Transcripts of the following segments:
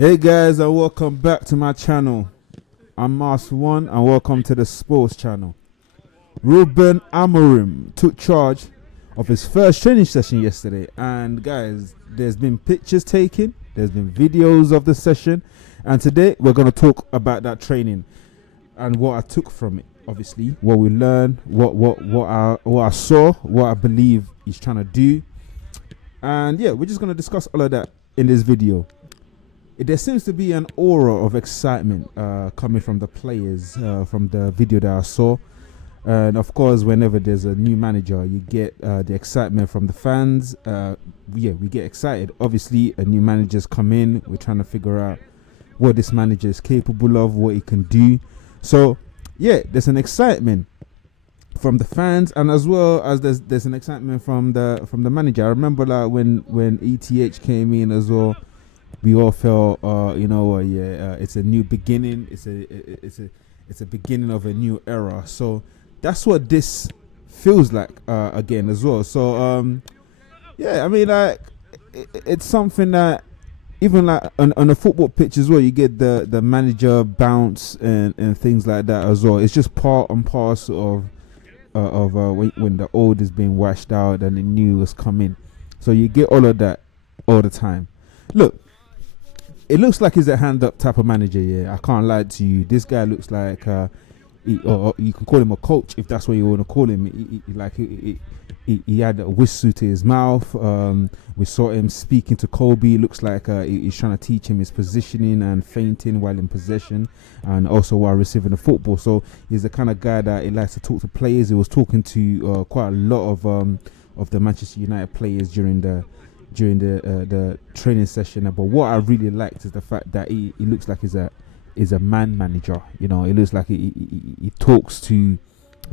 Hey guys, and welcome back to my channel. I'm Master One, and welcome to the Sports Channel. Ruben Amorim took charge of his first training session yesterday, and guys, there's been pictures taken, there's been videos of the session, and today we're going to talk about that training and what I took from it. Obviously, what we learned, what I saw, what I believe he's trying to do, and yeah, we're just going to discuss all of that in this video. There seems to be an aura of excitement coming from the players from the video that I saw. And of course, whenever there's a new manager, you get the excitement from the fans. We get excited. Obviously, a new manager's come in. We're trying to figure out what this manager is capable of, what he can do. So, yeah, there's an excitement from the fans, and as well as there's an excitement from the manager. I remember like when ETH came in as well. We all felt, it's a new beginning. It's a beginning of a new era. So that's what this feels like again as well. So it's something that even like on a football pitch as well, you get the manager bounce and things like that as well. It's just part and parcel of when the old is being washed out and the new is coming. So you get all of that all the time. Look. It looks like he's a hand-up type of manager, yeah. I can't lie to you. This guy looks like, or you can call him a coach if that's what you want to call him. He had a whistle to his mouth. We saw him speaking to Kobe. Looks like he's trying to teach him his positioning and feinting while in possession, and also while receiving the football. So he's the kind of guy that he likes to talk to players. He was talking to quite a lot of the Manchester United players during the training session. But what I really liked is the fact that he looks like he's a man manager. You know, it looks like he talks to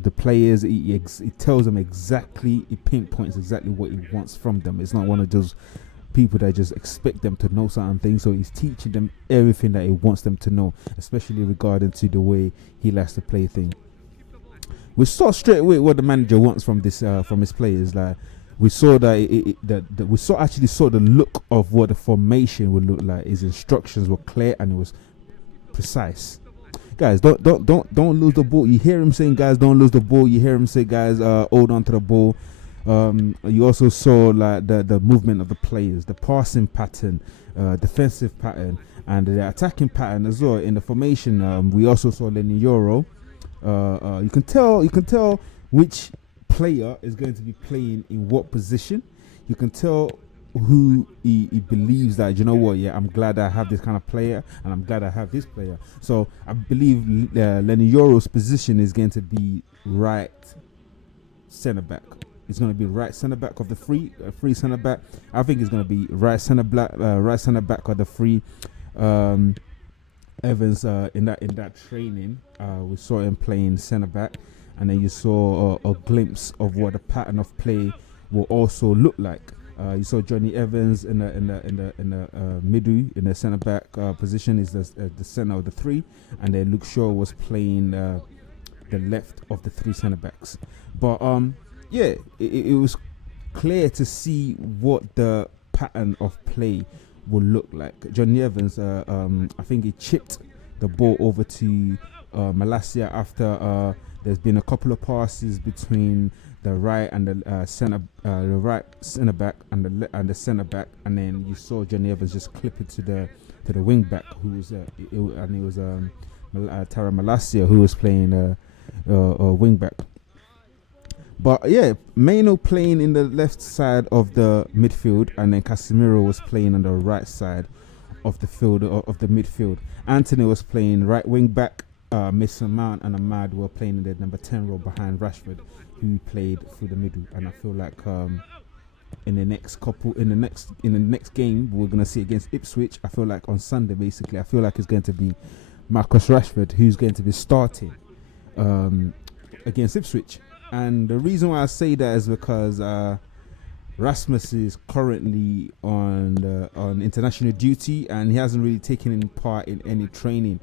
the players. He tells them exactly, he pinpoints exactly what he wants from them. It's not one of those people that just expect them to know certain things. So he's teaching them everything that he wants them to know, especially regarding to the way he likes to play things. We saw straight away what the manager wants from his players. Like, we saw that we saw the look of what the formation would look like. His instructions were clear and it was precise. Guys, don't lose the ball. You hear him saying, guys, don't lose the ball. You hear him say, guys, hold on to the ball. You also saw like the movement of the players, the passing pattern, defensive pattern, and the attacking pattern as well in the formation. We also saw Lenny Euro. You can tell which player is going to be playing in what position. You can tell who he believes that, you know what, yeah, I'm glad I have this kind of player and I'm glad I have this player. So I believe Lenny Euro's position is going to be right centre back. It's going to be right centre back of the free centre back. I think it's going to be right centre back of the free. Evans in that training, we saw him playing centre back. And then you saw a glimpse of what the pattern of play will also look like. You saw Johnny Evans in the middle, in the centre back position, is the centre of the three, and then Luke Shaw was playing the left of the three centre backs. But it was clear to see what the pattern of play will look like. Johnny Evans, I think he chipped the ball over to Malacia after. There's been a couple of passes between the right and the right centre back and the centre back, and then you saw Johnny Evans just clip it to the wing back, who was and it was Tara Malacia who was playing wing back. But yeah, Maino playing in the left side of the midfield, and then Casemiro was playing on the right side of the midfield. Anthony was playing right wing back. Mason Mount and Ahmad were playing in the number 10 role behind Rashford, who played through the middle. And I feel like in the next game we're gonna see against Ipswich, I feel like on Sunday basically, I feel like it's going to be Marcus Rashford who's going to be starting against Ipswich. And the reason why I say that is because Rasmus is currently on international duty and he hasn't really taken part in any training.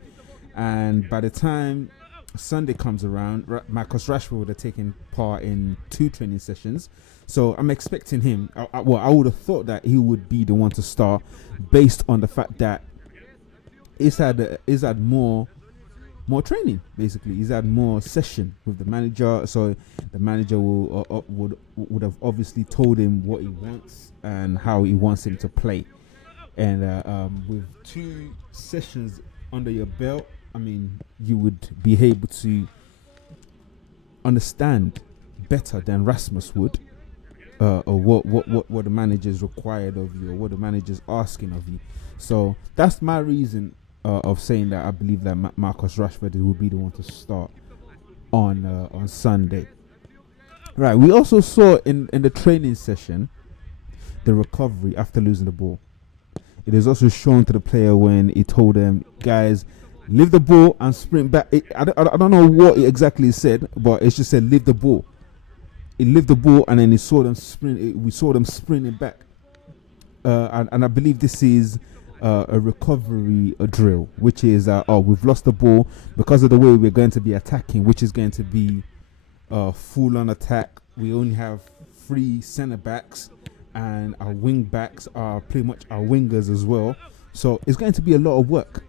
And by the time Sunday comes around, Marcus Rashford would have taken part in 2 training sessions. So I'm expecting him. I would have thought that he would be the one to start, based on the fact that he's had more training. Basically, he's had more session with the manager, so the manager would have obviously told him what he wants and how he wants him to play. And with 2 sessions under your belt, I mean, you would be able to understand better than Rasmus would, or what the manager's required of you, or what the manager's asking of you. So that's my reason of saying that I believe that Marcus Rashford will be the one to start on Sunday. Right. We also saw in the training session the recovery after losing the ball. It is also shown to the player when he told them, guys, leave the ball and sprint back. I don't know what it exactly said, but it just said leave the ball. He left the ball and then he saw them sprint. We saw them sprinting back, and I believe this is a recovery drill, which is we've lost the ball because of the way we're going to be attacking, which is going to be full on attack. We only have 3 centre backs, and our wing backs are pretty much our wingers as well. So it's going to be a lot of work.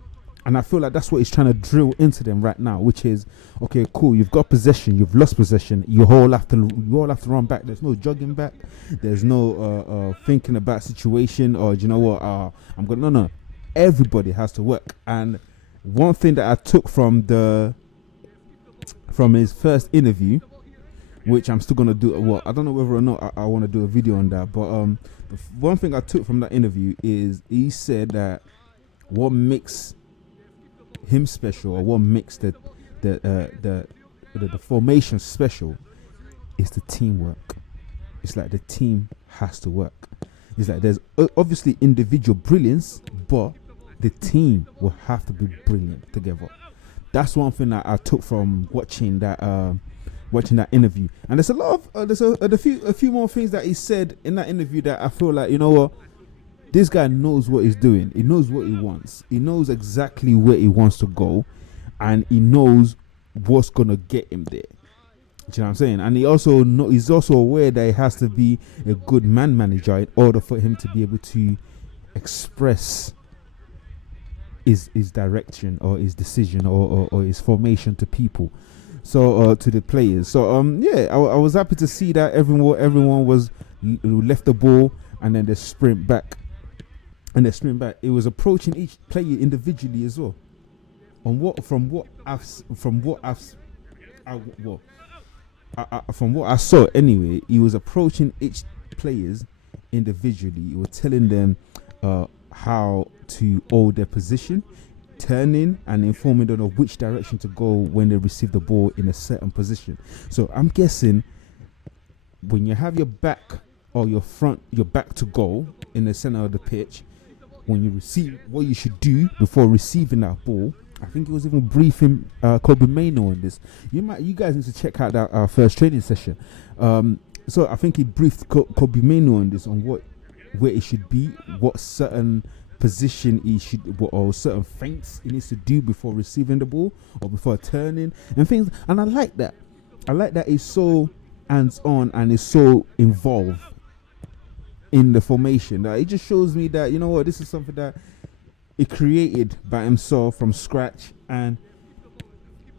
And I feel like that's what he's trying to drill into them right now, which is, okay, cool, you've got possession, you've lost possession, you all have to run back. There's no jogging back. There's no thinking about situation, or do you know what, no. Everybody has to work. And one thing that I took from his first interview, which I'm still gonna do. Well, I don't know whether or not I want to do a video on that, but one thing I took from that interview is he said that what makes him special, or what makes the formation special, is the teamwork. It's like the team has to work. It's like there's obviously individual brilliance, but the team will have to be brilliant together. That's one thing that I took from watching that interview. And there's a lot of there's a few more things that he said in that interview that I feel like, you know what, this guy knows what he's doing. He knows what he wants. He knows exactly where he wants to go, and he knows what's gonna get him there. Do you know what I'm saying? And he's also aware that he has to be a good man manager in order for him to be able to express his direction or his decision or his formation to people. So to the players. So I was happy to see that everyone was left the ball and then they sprint back. It was approaching each player individually as well. From what I saw anyway, he was approaching each players individually. He was telling them how to hold their position, turning and informing them of which direction to go when they receive the ball in a certain position. So I'm guessing when you have your back or your back to goal in the center of the pitch, when you receive, what you should do before receiving that ball. I think he was even briefing Kobe Mainoo on this. You guys need to check out that first training session. So I think he briefed Kobe Mainoo on this, on where it should be, what certain position he should, or certain feints he needs to do before receiving the ball or before turning and things. And I like that. I like that he's so hands-on and is so involved in the formation. That it just shows me that, you know what, this is something that he created by himself from scratch, and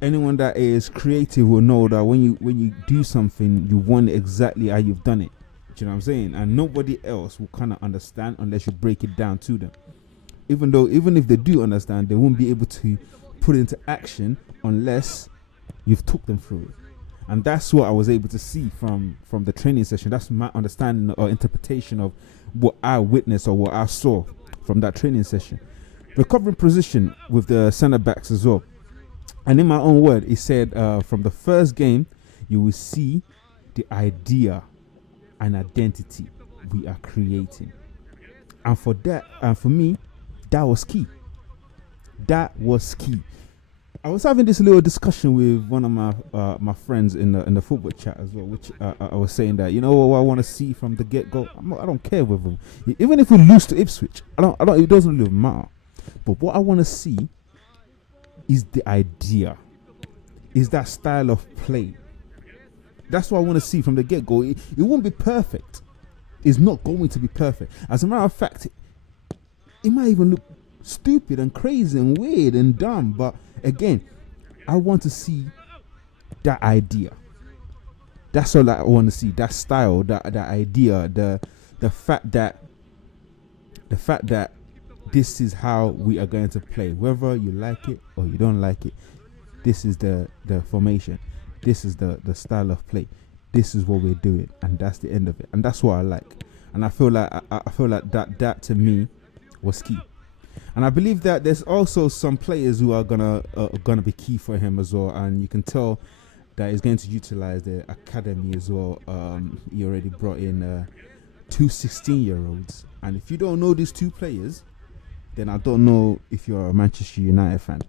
anyone that is creative will know that when you do something, you want it exactly how you've done it. Do you know what I'm saying? And nobody else will kind of understand unless you break it down to them. Even if they do understand, they won't be able to put it into action unless you've took them through it. And that's what I was able to see from the training session. That's my understanding or interpretation of what I witnessed or what I saw from that training session. Recovering position with the centre backs as well. And in my own word, he said from the first game, you will see the idea and identity we are creating. And for that, and for me, that was key. That was key. I was having this little discussion with one of my friends in the football chat as well, which I was saying that, you know what I want to see from the get-go. I don't care with them, even if we lose to Ipswich. I don't. It doesn't really matter. But what I want to see is the idea, is that style of play. That's what I want to see from the get-go. It won't be perfect. It's not going to be perfect. As a matter of fact, it might even look stupid and crazy and weird and dumb. But again, I want to see that idea. That's all I want to see. That style, that idea, the fact that this is how we are going to play, whether you like it or you don't like it. This is the formation. This is the style of play. This is what we're doing, and that's the end of it. And that's what I like. And I feel like that to me was key. And I believe that there's also some players who are gonna be key for him as well. And you can tell that he's going to utilize the academy as well. He already brought in 2 16-year-olds. And if you don't know these two players, then I don't know if you're a Manchester United fan.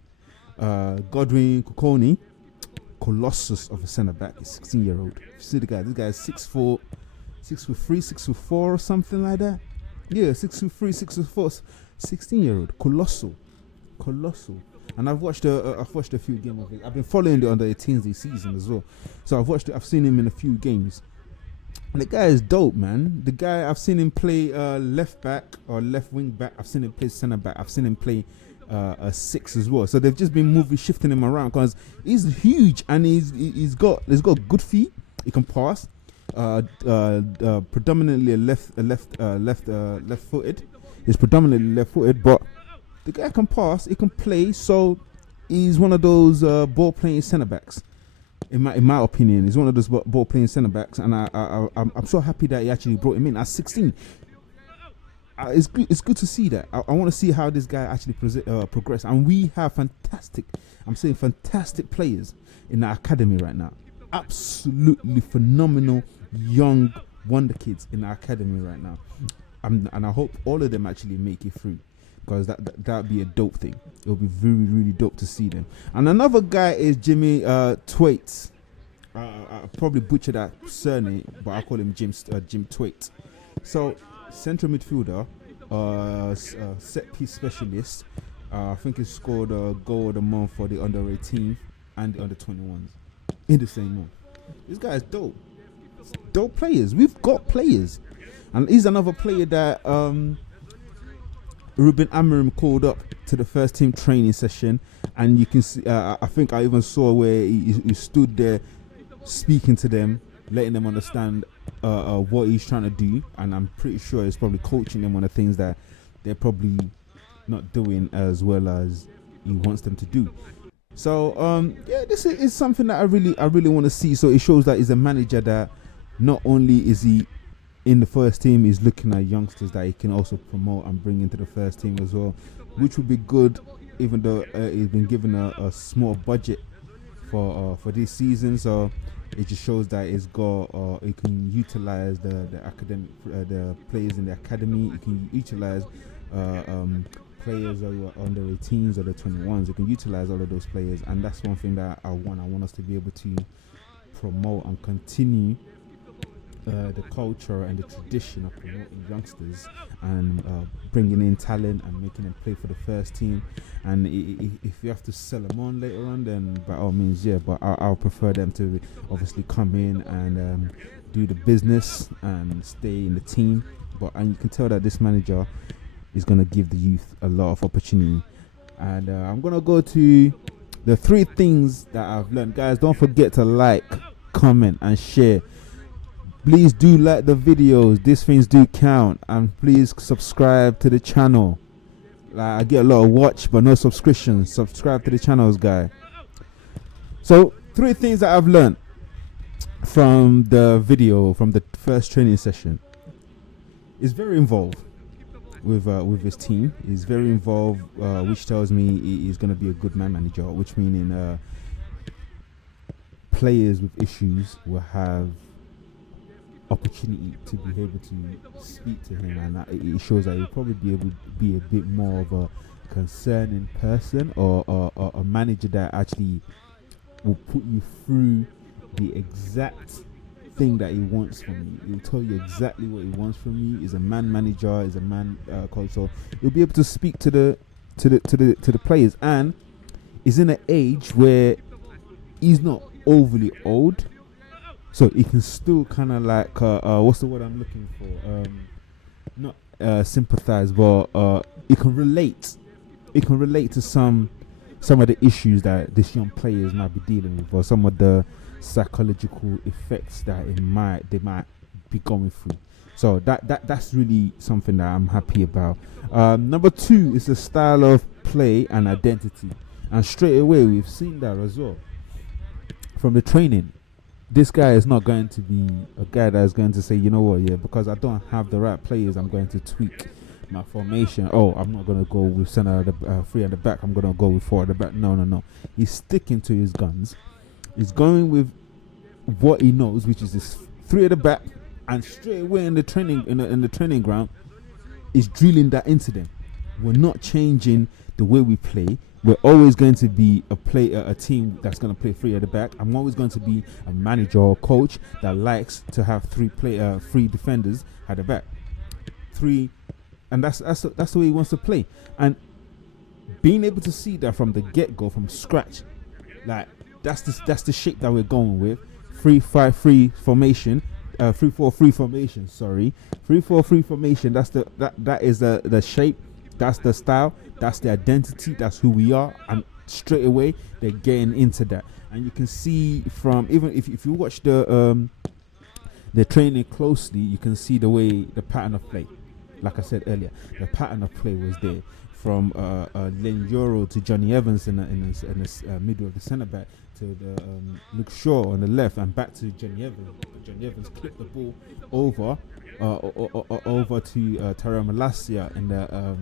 Godwin Kukoni, colossus of a centre back, is 16-year-old. See the guy. This guy is 6'4", 6'3", 6'4" or something like that. Yeah, 6'3", 6'4", 16-year-old, colossal. And I've watched a few games of it. I've been following the under 18s this season as well. So I've seen him in a few games. And the guy is dope, man. The guy, I've seen him play left back or left wing back. I've seen him play centre back. I've seen him play a 6 as well. So they've just been shifting him around because he's huge and he's got good feet. He can pass. Predominantly left-footed. He's predominantly left-footed, but the guy can pass. He can play. So he's one of those ball-playing centre backs. In my opinion, he's one of those ball-playing centre backs, and I'm so happy that he actually brought him in at 16. It's good to see that. I want to see how this guy actually progress. And we have fantastic players in our academy right now. Absolutely phenomenal young wonder kids in our academy right now. And I hope all of them actually make it through, because that'd be a dope thing. It'll be really, really dope to see them. And another guy is Jimmy Thwaite. I probably butchered that surname, but I call him Jim Thwaite. So, central midfielder, set piece specialist. I think he scored a goal of the month for the under 18 and the under 21s in the same month. This guy is dope. Dope players. We've got players, and he's another player that Ruben Amorim called up to the first team training session, and you can see. I think I even saw where he stood there speaking to them, letting them understand what he's trying to do, and I'm pretty sure he's probably coaching them on the things that they're probably not doing as well as he wants them to do. So this is something that I really want to see. So it shows that he's a manager that not only is he in the first team, he's looking at youngsters that he can also promote and bring into the first team as well, which would be good, even though he's been given a small budget for this season. So it just shows that he's got he can utilize the academic the players in the academy. He can utilize players who are under 18s or the 21s. He can utilize all of those players, and that's one thing that I want us to be able to promote and continue the culture and the tradition of promoting youngsters and bringing in talent and making them play for the first team. And if you have to sell them on later on, then by all means, yeah. But I'll prefer them to obviously come in and do the business and stay in the team. And you can tell that this manager is going to give the youth a lot of opportunity. And I'm going to go to the 3 things that I've learned. Guys, don't forget to like, comment and share. Please do like the videos. These things do count. And please subscribe to the channel. Like, I get a lot of watch but no subscriptions. Subscribe to the channels, guy. So 3 things that I've learned from the video, from the first training session. Is very involved with his team. He's very involved, which tells me he's going to be a good man manager, which meaning players with issues will have opportunity to be able to speak to him, and it shows that he'll probably be able to be a bit more of a concerning person, or a manager that actually will put you through the exact thing that he wants from you. He'll tell you exactly what he wants from you. He's a man manager, he's a man coach, so he'll be able to speak to the players, and he's in an age where he's not overly old, so he can still kind of like what's the word I'm looking for? Not sympathize, but he can relate it can relate to some of the issues that this young players might be dealing with, or some of the psychological effects that they might be going through. So that's really something that I'm happy about. Number 2 is the style of play and identity, and straight away we've seen that as well from the training. This guy is not going to be a guy that is going to say, you know what, yeah, because I don't have the right players, I'm going to tweak my formation. Oh, I'm not going to go with center at the 3 at the back, I'm going to go with 4 at the back. No. He's sticking to his guns. He's going with what he knows, which is this 3 at the back, and straight away in the training ground is drilling that into them. We're not changing the way we play. We're always going to be a team that's going to play 3 at the back. I'm always going to be a manager or coach that likes to have 3 defenders at the back. 3, and that's the way he wants to play. And being able to see that from the get-go, from scratch, like that's the shape that we're going with. 3-5-3 formation. 3-4-3 formation. Sorry, 3-4-3 formation. That is the shape. That's the style. That's the identity. That's who we are. And straight away they're getting into that. And you can see from, even if you watch the training closely, you can see the pattern of play. Like I said earlier, the pattern of play was there from Len Euro to Johnny Evans in the middle of the centre back to the Luke Shaw on the left, and back to Johnny Evans. Johnny Evans clipped the ball over to Tara Malacia in the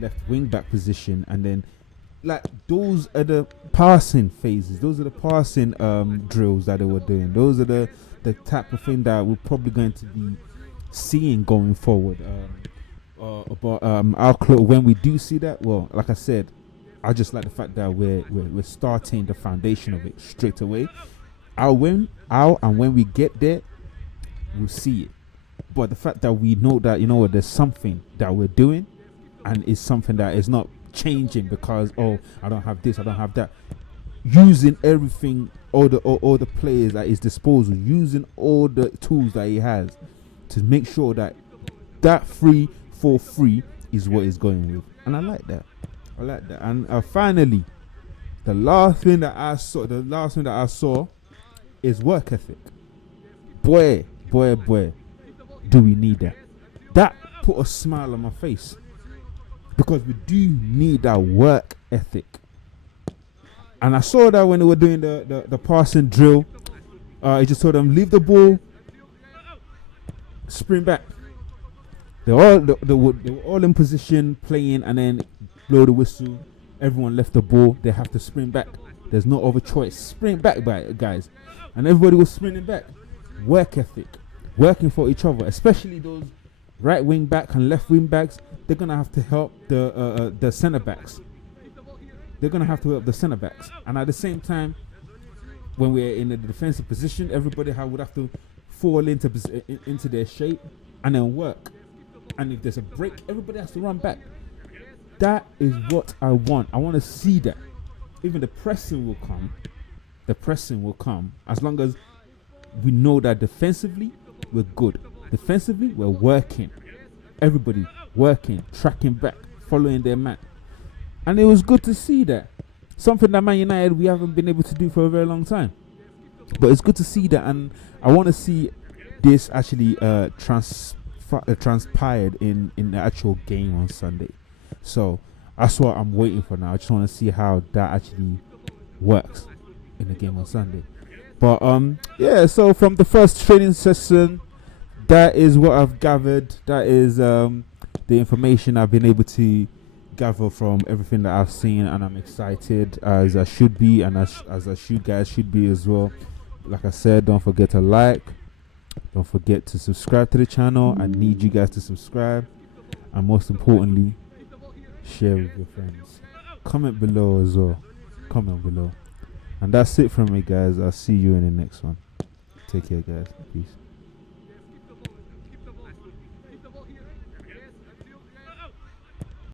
left wing back position, and then like those are the passing phases. Those are the passing drills that they were doing. Those are the type of thing that we're probably going to be seeing going forward. But our club, when we do see that, well, like I said, I just like the fact that we're starting the foundation of it straight away. And when we get there, we'll see it. But the fact that we know that, you know what, there's something that we're doing, and it's something that is not changing because, oh, I don't have this, I don't have that. Using everything, all the players at his disposal, using all the tools that he has to make sure that 3-4-3 is what he's going with. And I like that. And finally, the last thing that I saw is work ethic. Boy, do we need that. That put a smile on my face, because we do need that work ethic. And I saw that when they were doing the passing drill. He just told them, leave the ball, sprint back. They were all in position playing, and then blow the whistle. Everyone left the ball. They have to sprint back. There's no other choice. Sprint back, guys. And everybody was sprinting back. Work ethic, working for each other, especially those right wing back and left wing backs. They're gonna have to help the centre backs. And at the same time, when we're in a defensive position, everybody would have to fall into their shape and then work. And if there's a break, everybody has to run back. That is what I want. I want to see that. Even the pressing will come as long as we know that defensively we're good. Defensively we're working. Everybody working, tracking back, following their man. And it was good to see that. Something that Man United we haven't been able to do for a very long time. But it's good to see that, and I want to see this actually transpired in the actual game on Sunday. So that's what I'm waiting for now. I just want to see how that actually works in the game on Sunday. But yeah, so from the first training session, that is what I've gathered. That is the information I've been able to gather from everything that I've seen, and I'm excited, as I should be, and as you guys should be as well. Like I said, don't forget to like, don't forget to subscribe to the channel. I need you guys to subscribe, and most importantly, share with your friends. Comment below as well. And that's it from me, guys. I'll see you in the next one. Take care, guys. Peace.